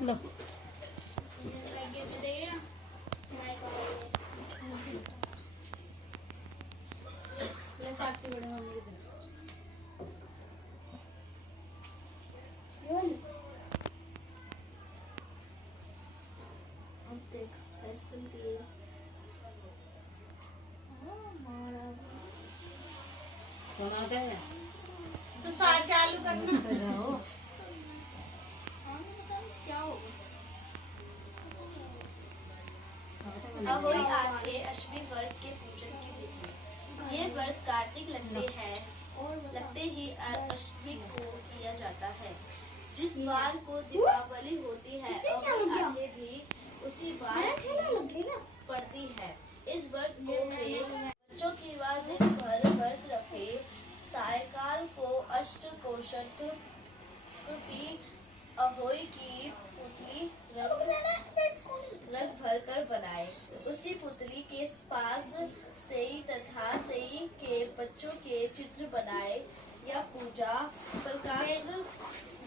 लो साक्षी बड़े मम्मी की सुना दे तो साथ चालू करना तो जाओ। क्या होगा अहोई आथे अश्विन व्रत के पूजन की विधि। ये व्रत कार्तिक लगते ही अश्विन को किया जाता है। जिस बार को दीपावली होती है अहोई आथे भी उसी बार पड़ती है। इस व्रत को वे बच्चों की बात दिन भर व्रत रखे, सायकाल को अष्टकोशठ की अहोई की पुतली रंग भर कर बनाए। उसी पुतली के पास सेई तथा सेई के बच्चों के चित्र बनाए या पूजा प्रकाश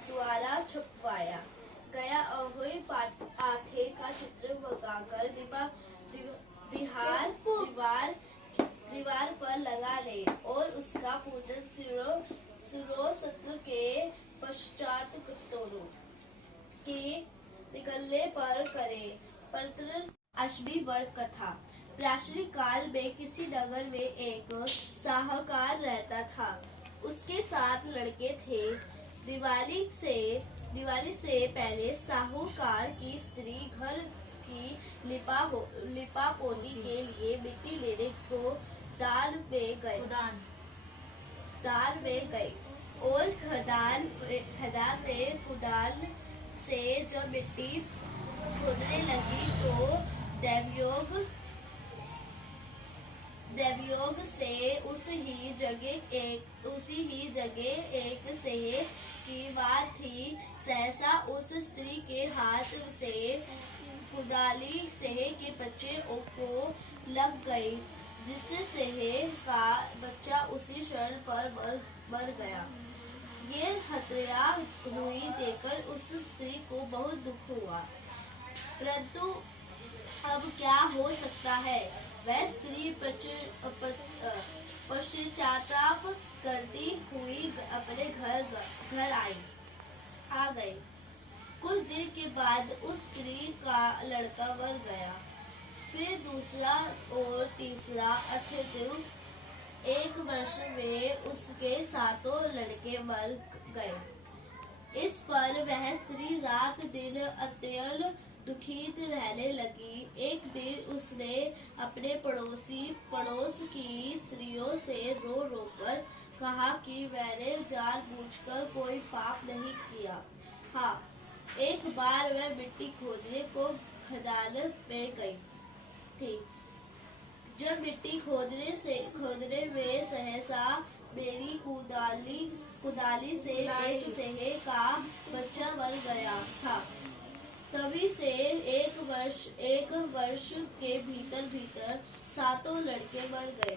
द्वारा छपवाया गया अहोई आथे का चित्र लगाकर दीवार पर लगा ले और उसका पूजन सूर्य सत्र के पश्चात कटोरों के निकलने पर करे। अश्वी व्रत कथा। प्राचीन काल में किसी नगर में एक साहूकार रहता था। उसके 7 लड़के थे। दिवाली से पहले साहूकार की स्त्री घर की लिपापोती के लिए मिट्टी लेने को दान में गए और खदान में कुदाल से जब मिट्टी खोदने लगी तो देवयोग से उसी ही जगह एक सेह की बात थी। सहसा उस स्त्री के हाथ से कुदाली सेह के बच्चे को लग गई, जिससे सेह का बच्चा उसी क्षण पर मर गया। ये हत्या हुई देखकर उस स्त्री को बहुत दुख हुआ, परंतु अब क्या हो सकता है। वह स्त्री पश्चाताप करती हुई अपने घर आ गई। कुछ दिन के बाद उस स्त्री का लड़का मर गया। फिर दूसरा और तीसरा अत्यंत 1 वर्ष में उसके 7 लड़के मर गए। इस पर वह स्त्री रात दिन अत्यंत दुखित रहने लगी। एक दिन उसने अपने पड़ोस की स्त्रियों से रो रो कर कहा कि मैंने जानबूझकर कोई पाप नहीं किया। हाँ, एक बार वह मिट्टी खोदने को खदान में गई थी। जब मिट्टी खोदने में सहसा मेरी कुदाली से एक सेहे का बच्चा मर गया था। तभी से एक वर्ष के भीतर 7 लड़के मर गए।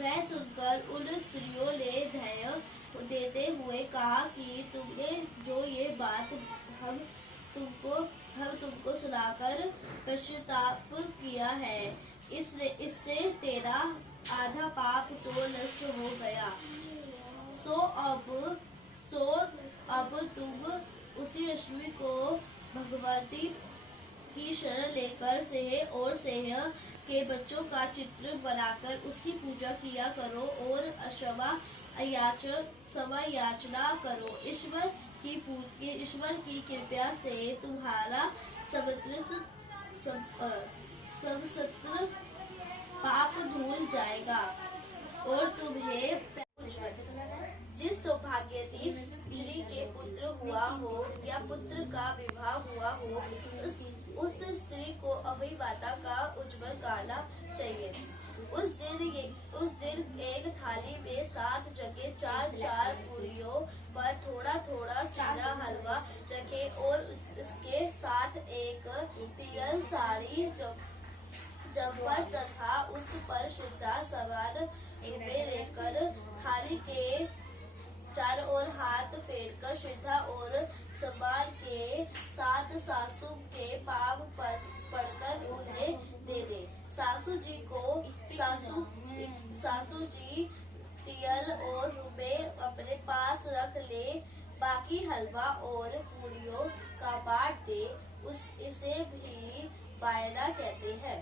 वह सुनकर उन स्त्रियों ने धैर्य देते हुए कहा कि तुमने जो ये बात हम तुमको सुनाकर पश्चाताप किया है, इससे तेरा आधा पाप तो नष्ट हो गया। सो अब तुम उसी रश्मि को भगवती की शरण लेकर सेह और सेह के बच्चों का चित्र बनाकर उसकी पूजा किया करो और क्षमा याचना करो। ईश्वर की कृपा से तुम्हारा सबसत्र पाप धुल जाएगा और तुम्हें जिस सौभाग्यवती स्त्री के पुत्र हुआ हो या पुत्र का विवाह हुआ हो, उस स्त्री को अहोई माता का उज्जवल करना चाहिए। उस दिन एक थाली में 7 जगह 4 पूरियों पर थोड़ा सीधा हलवा रखे और इसके साथ एक तियल साड़ी जम्पर तथा उस पर श्रद्धा समान रुपए लेकर थाली के चारों ओर हाथ फेरकर श्रद्धा और सम्मान के साथ सासू के पाँव पड़कर उन्हें दे दे। सासू जी तिल और रुपए अपने पास रख ले, बाकी हलवा और पूड़ियों का बांट दे। इसे भी बायना कहते हैं।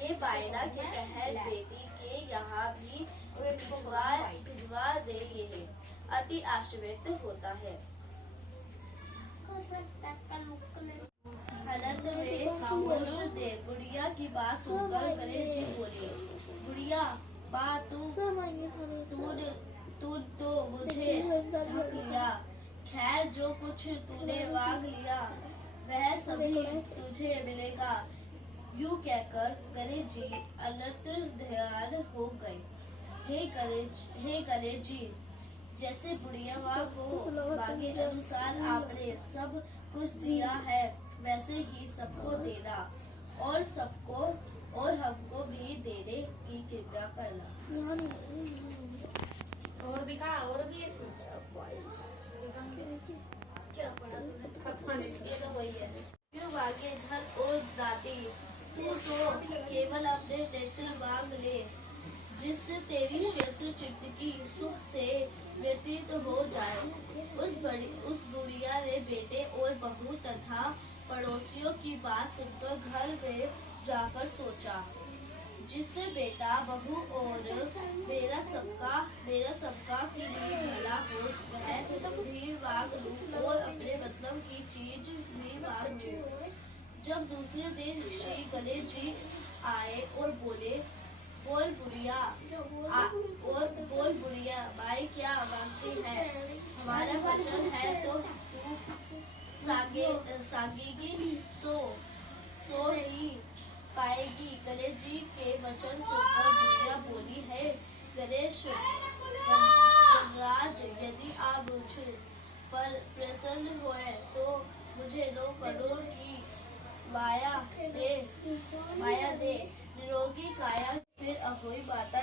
ये बायना के तहत बेटी के यहाँ भी भिजवा दे, ये अति आश्चर्य होता है। अनंत में पुरुष दे। बुढ़िया की बात सुनकर गणेश जी बोले, बुढ़िया बा तू तो मुझे ढक लिया, खैर जो कुछ तूने मांग लिया वह सभी तुझे मिलेगा। यूं कहकर गणेश जी अन्यत्र ध्यान हो गए। हे गणेश जी, जैसे बुढ़िया को मांगे अनुसार आपने सब कुछ दिया है, वैसे ही सबको देना और हमको भी देने की कृपा करना। और दिखा, और भी है क्या पढ़ा तूने? ये तो वही है। क्यों मांगे धन और दाती, तू तो केवल अपने नेत्र मांग ले, जिससे तेरी क्षेत्र चित्त की सुख से व्यतीत हो जाए। उस बुढ़िया ने बेटे और बहू तथा पड़ोसियों की बात सुनकर घर में जाकर सोचा, जिससे बेटा बहू और मेरा सबका के लिए भला हो, वह भी मांग लूं और अपने मतलब की चीज भी मांग लूं। जब दूसरे दिन श्री गणेश जी आए और बोले, बोल बुढ़िया भाई क्या मांगती है? हमारा वचन है तो तू सागेगी, सो ही पाएगी। गणेश जी के वचन सुनकर बुढ़िया बोली, है गणेश गणराज, यदि आप मुझ पर प्रसन्न हुए तो मुझे 9 करोड़ की माया दे, निरोगी काया। फिर अहोई माता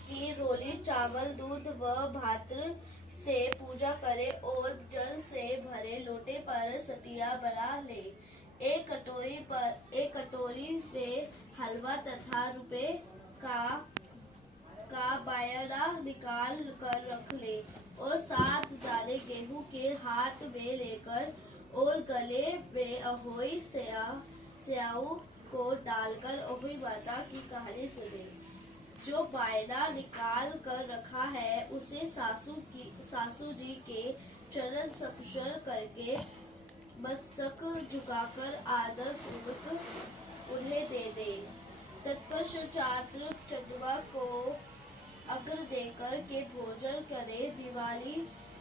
की रोली चावल दूध व भात्र से पूजा करे और जल से भरे लोटे पर सतिया बना ले। एक कटोरी में हलवा तथा रुपए का बायना निकाल कर रख ले और 7 दाने गेहूं के हाथ में लेकर और गले में अहोई स्याऊ को डालकर अहोई माता की कहानी सुने। जो बायना निकाल कर रखा है उसे सासू जी के चरण स्पर्श करके मस्तक झुकाकर आदर पूर्वक उन्हें दे दे। तत्पश्चात चंद्रमा को अर्घ्य देकर के भोजन करे। दिवाली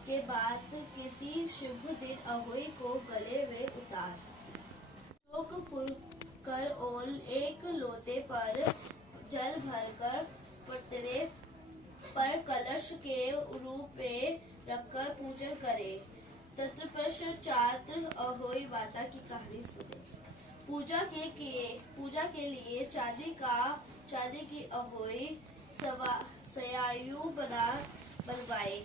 के बाद किसी शुभ दिन अहोई को गले में उतार कर और एक लोटे पर जल भरकर पटरे पर कलश के रूप में रखकर पूजन करे। तत्पश्चात अहोई माता की कहानी सुने। पूजा के लिए चांदी की अहोई सयायु बनवाए।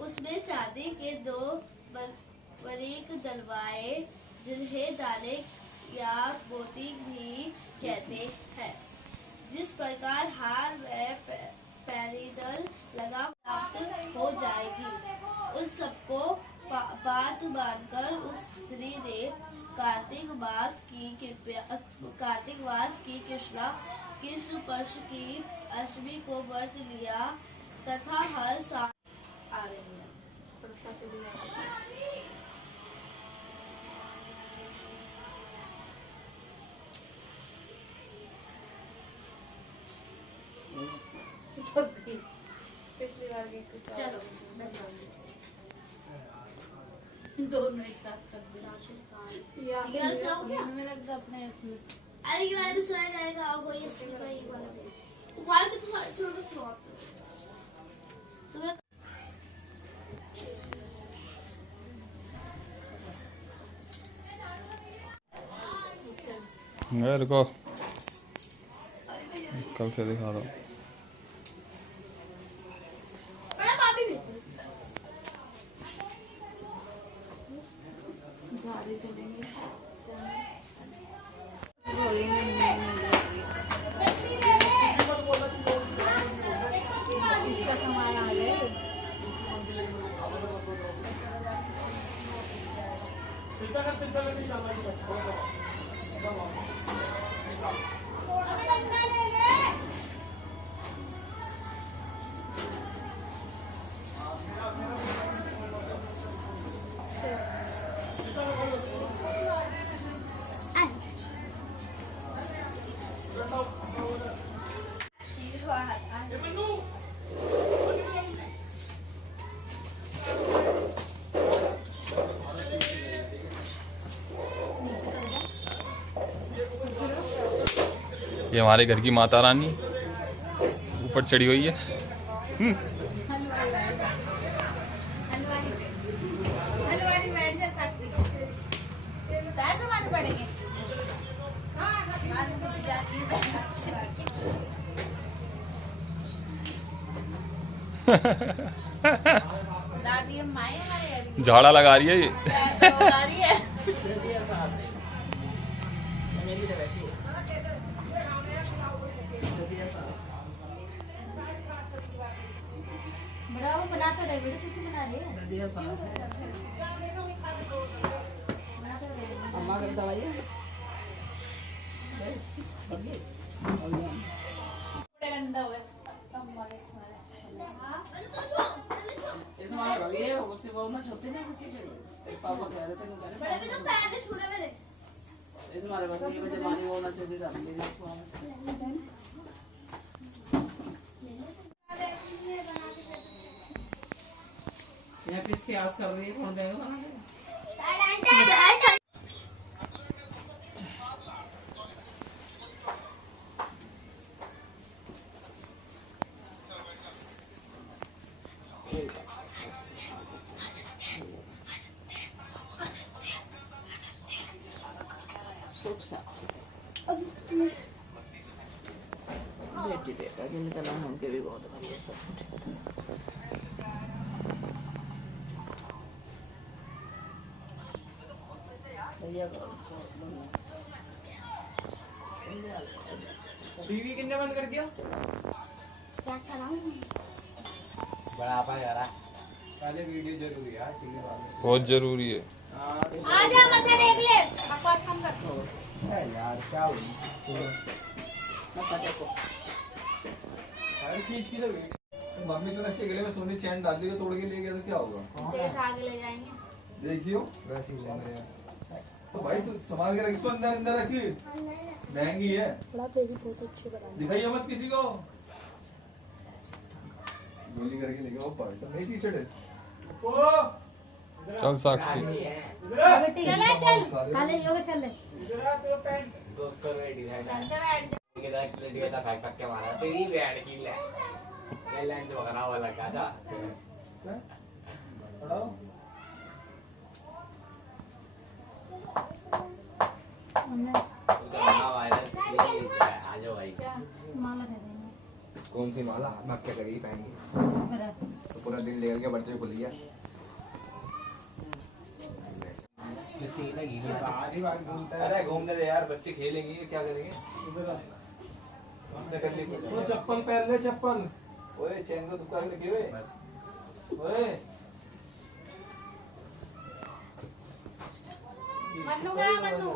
उसमें चांदी के 2 बरीक डलवाए, जिन्हें दाने या मोती भी कहते हैं। जिस प्रकार हार व पैरीदल लगा प्राप्त हो जाएगी। उन सबको बात मानकर उस स्त्री ने कार्तिक मास की कृष्ण पक्ष की अष्टमी को व्रत लिया तथा हर साल आ रही है। पिछली बार के चलो दोनों एक साथ कर दे या में लग जा अपने इसमें। अरे ये वाला भी सुनाया जाएगा। अब वही वाला तो थोड़ा सुना तुम्हें। रुको, कल से दिखा दो। शादी चलेंगे। इसका सामान आ गया। ये हमारे घर की माता रानी ऊपर चढ़ी हुई है। हलवाई बैठ जा साक्षी। पैर दबाने पड़ेंगे। दादी अम्माई हमारे झाड़ा लगा रही है ये। लगा रही है। बड़ा वो बनाता रहे वीडियो कैसे बना रही है ददिया सांस है। बनाता रहे अम्मा का दवाई है। गंदा हुआ इसमें रवि है उसके बहुत मच होते ना किसी के पापा कह रहे थे बड़े भी तो पैर से छू रहे मेरे। इसमें बच्चे की जमाने वो ना चाहिए था मेरे इसको यहाँ किसकी आस कर रही है कौन देगा बना के बेटी बेटा जिनका नाम उनके भी बहुत बढ़िया सब टीवी किन्ने बंद कर दिया क्या चलाऊं बड़ा आपा यार पहले वीडियो जरूरी है टीवी वाले बहुत जरूरी है। आ जा मथे देख ले बकवास कम कर है यार क्या हुई मत देखो हर चीज की तो वीडियो मम्मी तो इसके गले में सोनी चैन डाल दी तो तोड़ के ले गया तो क्या होगा सेठ आगे ले जाएंगे देखियो वैसे ही लेना है तो भाई तू संभाल के रख इसको अंदर अंदर रखी महंगी है बहुत अच्छी बना दिखाइए मत किसी को गोली करके लेके वो पास नई टी शर्ट है ओ चल साक्षी चले चल काले योगा चल ले इधर आ तेरा पैंट 200 रुपए डिजाइन चलते बैठ जा डिजाइन का फैक के मारा तेरी बैंड की ले ये लाइन तो बकरा वाला का था पढ़ाओ हमने कोरोना वायरस की आ जाओ भाई क्या माला दे देंगे कौन सी माला मैं क्या करेगी पहनेगी बता तो पूरा दिन लेकर के बच्चे खुल गया अरे घूमने दे यार बच्चे खेलेंगे क्या करेंगे वो चप्पल पहन ले चप्पल ओए चैन को दुकान लगे हुए ओए मन्नू गया मन्नू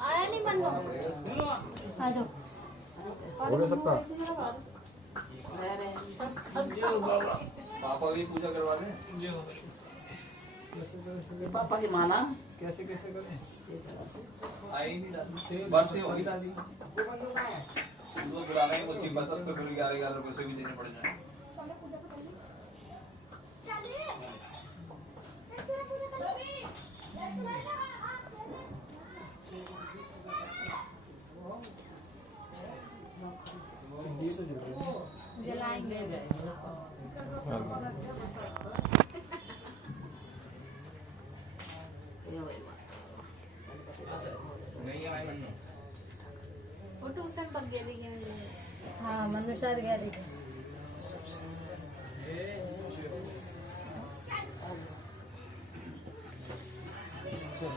आया नहीं मन्नू आ जाओ हो सकता पापा भी पूजा करवा रहे हैं पापा की माना कैसे कैसे करें आई नहीं दादी बात से होगी दादी वो बुलाना ही मुसीबत है उसको फिर 11 रुपए से भी देने पड़ जाए जलाएंगे नहीं है भाई मन्नू वो ट्यूशन पक गया थी हाँ मन्नू शायद गया थी मैं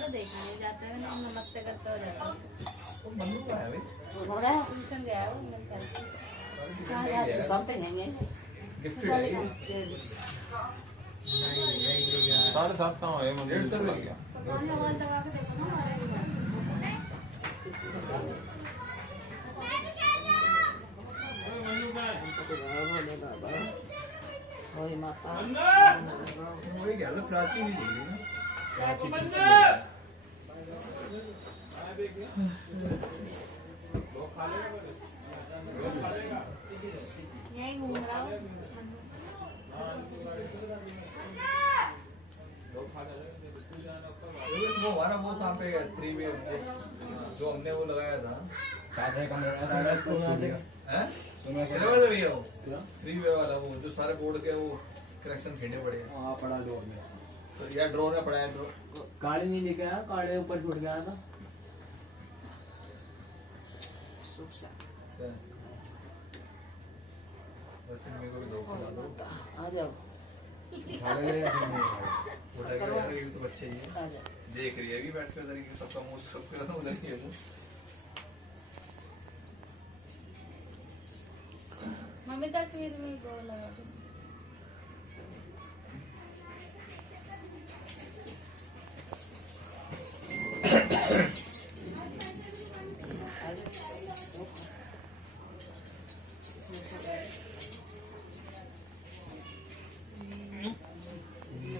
तो देखने जाते हैं ना, नमस्ते करते हो जाते हैं। बंदू का है भाई ट्यूशन गया है वो मेरे ख्याल से। गिफ्ट है 7.5 कहाँ है? 150 रुपये गया दुकान लगा के देखो ना हमारे दुकान। वही क्या प्राचीन ही चाहिए ना यहीं घूम रहा हूँ। वो हमारा वो कहाँ पे 3 वे जो हमने वो लगाया था हैं? कितने बजे भैया वो 3 वे वाला वो जो सारे बोर्ड के वो करेक्शन खेलने पड़े हैं। हाँ पड़ा ड्रोन में तो यार ड्रोन में पड़ा है काले नहीं लेके आया, काले ऊपर छूट गया था। वैसे मेरे को भी दो खिला दो आ जाओ काले ले उठा के यार ये तो बच्चे ही है देख रही है कि बैठ के उधर ही सबका मुंह सबका उधर ही है मुंह। मम्मी तस्वीर में वो लगा दो।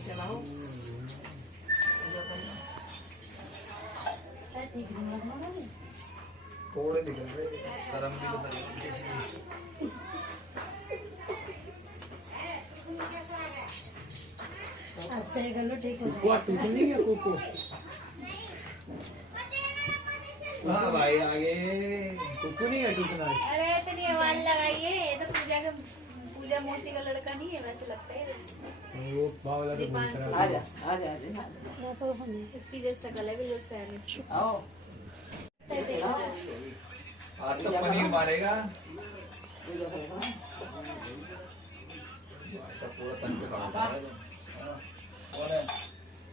चलाओ थोड़े निकल रहे गरम भी तो अब सही कर लो, ठीक हो कुकू टूट नहीं गया कुकू। हाँ भाई आगे कुकू नहीं है टूटना। अरे इतनी आवाज लगाइए, ये तो पूजा मौसी का लड़का नहीं है, वैसे लगता है वो बावला तो बोल दीपांशु। रहा आजा आजा आजा इसकी जैसा गला भी जैसा है इसकी। आओ आज तो पनीर मारेगा सब पूरा तन पे खड़ा है। कौन है?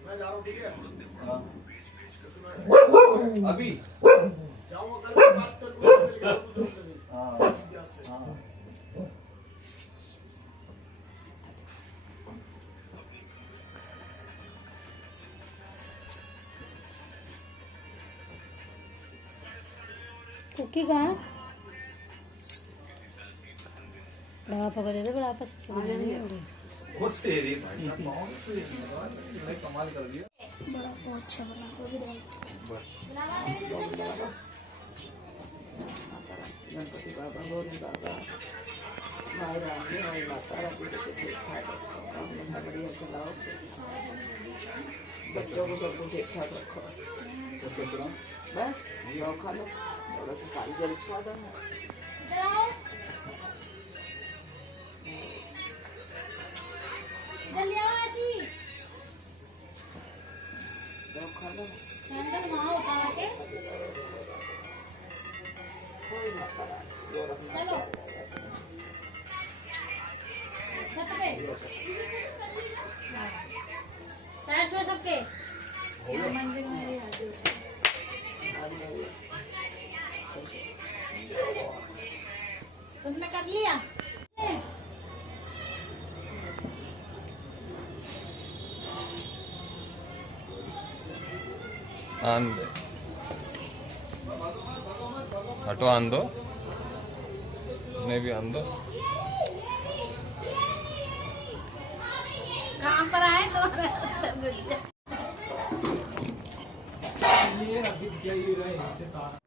मैं जा रहा हूँ ठीक है अभी हाँ हाँ कुकी कहाँ है? बड़ा पकड़े थे, बड़ा पकड़ वो तेरी भाई साहब बहुत तेरी कमाल कर दिया बड़ा अच्छा बना वो भी बस गणपति बाबा गोरी बाबा भाई राम जी भाई माता रानी को ठीक ठाक रखो, अपना बढ़िया चलाओ, बच्चों को सबको ठीक ठाक रखो। बस जाओ खा लो, थोड़ा सा काली जल स्वाद है। जाओ खा लो, कोई माता रानी जो रखना चलो। छत पे पैर छो सबके मंदिर में ही हाजिर तुमने कर लिया? आन दे हटो आन दो नहीं भी आन दो कहाँ पर आए तो ये अभी जाइए रहे इसके साथ